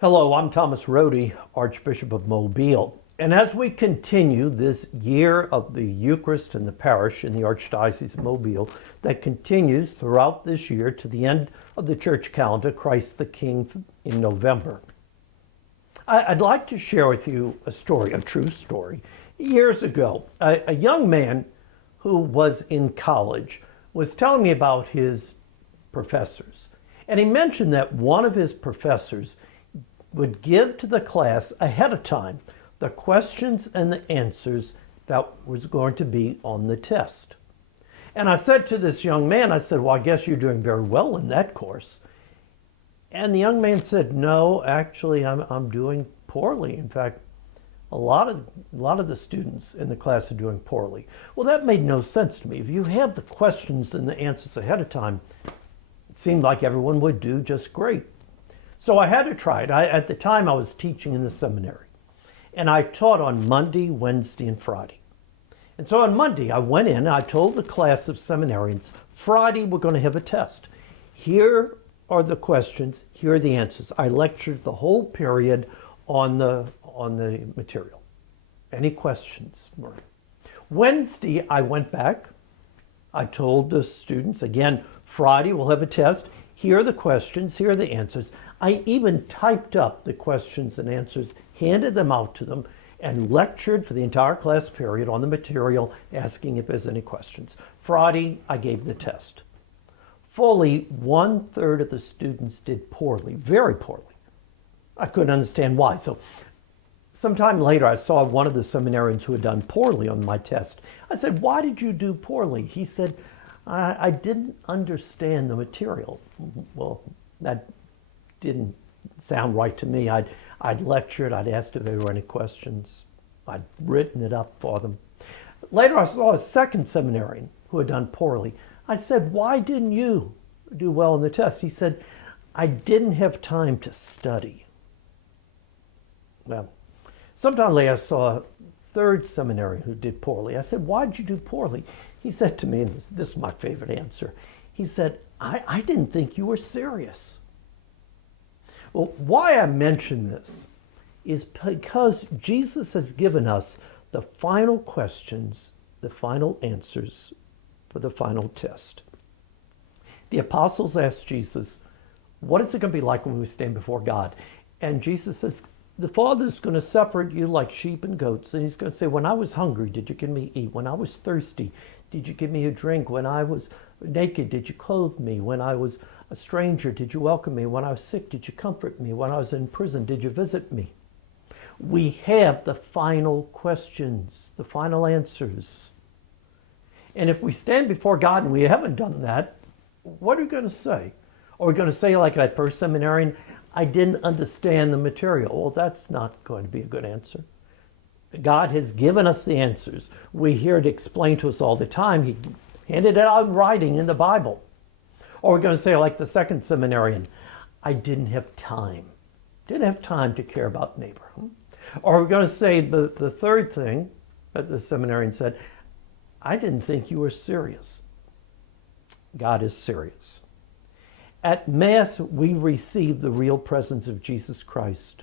Hello, I'm Thomas Rodi, Archbishop of Mobile. And as we continue this year of the Eucharist and the Parish in the Archdiocese of Mobile, that continues throughout this year to the end of the church calendar, Christ the King in November. I'd like to share with you a story, a true story. Years ago, a young man who was in college was telling me about his professors. And he mentioned that one of his professors would give to the class ahead of time the questions and the answers that was going to be on the test. And I said to this young man, I said, well, I guess you're doing very well in that course. And the young man said, no, actually, I'm doing poorly. In fact, a lot of the students in the class are doing poorly. Well, that made no sense to me. If you have the questions and the answers ahead of time, it seemed like everyone would do just great. So I had to try it. At the time, I was teaching in the seminary. And I taught on Monday, Wednesday, and Friday. And so on Monday, I went in, I told the class of seminarians, Friday, we're going to have a test. Here are the questions, here are the answers. I lectured the whole period on the material. Any questions? Wednesday, I went back. I told the students, again, Friday, we'll have a test. Here are the questions, here are the answers. I even typed up the questions and answers, handed them out to them, and lectured for the entire class period on the material, asking if there's any questions. Friday, I gave the test. Fully 1/3 of the students did poorly, very poorly. I couldn't understand why. So sometime later, I saw one of the seminarians who had done poorly on my test. I said, why did you do poorly? He said, I didn't understand the material. Well, that didn't sound right to me. I'd lectured, I'd asked if there were any questions. I'd written it up for them. Later, I saw a second seminarian who had done poorly. I said, why didn't you do well in the test? He said, I didn't have time to study. Well, sometime later, I saw a third seminarian who did poorly. I said, why did you do poorly? He said to me, and this is my favorite answer, he said, I didn't think you were serious. Well, why I mention this is because Jesus has given us the final questions, the final answers for the final test. The apostles asked Jesus, what is it going to be like when we stand before God? And Jesus says, the Father's going to separate you like sheep and goats. And he's going to say, when I was hungry, did you give me to eat? When I was thirsty, did you give me a drink? When I was naked, did you clothe me? When I was a stranger, did you welcome me? When I was sick, did you comfort me? When I was in prison, did you visit me? We have the final questions, the final answers. And if we stand before God and we haven't done that, what are we going to say? Are we going to say like that first seminarian, I didn't understand the material? Well, that's not going to be a good answer. God has given us the answers. We hear it explained to us all the time. He handed it out in writing in the Bible. Or we're going to say like the second seminarian, I didn't have time. Didn't have time to care about neighbor. Or we're going to say the third thing that the seminarian said, I didn't think you were serious. God is serious. At Mass, we receive the real presence of Jesus Christ.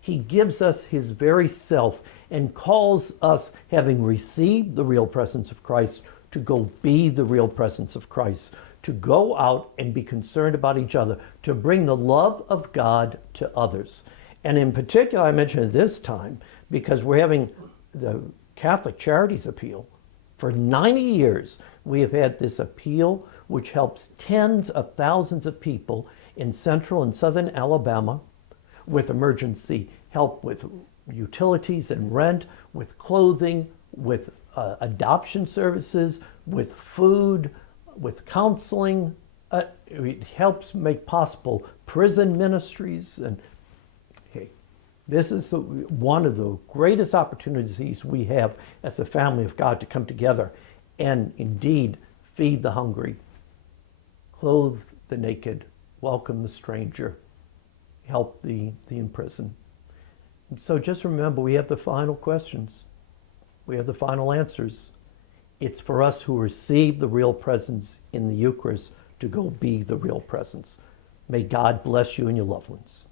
He gives us his very self and calls us, having received the real presence of Christ, to go be the real presence of Christ, to go out and be concerned about each other, to bring the love of God to others. And in particular, I mention it this time because we're having the Catholic Charities Appeal. For 90 years, we have had this appeal which helps tens of thousands of people in central and southern Alabama with emergency help with utilities and rent, with clothing, with adoption services, with food, with counseling. It helps make possible prison ministries. And hey, this is one of the greatest opportunities we have as a family of God to come together and indeed feed the hungry, clothe the naked, welcome the stranger, help the imprisoned. And so just remember, we have the final questions. We have the final answers. It's for us who receive the real presence in the Eucharist to go be the real presence. May God bless you and your loved ones.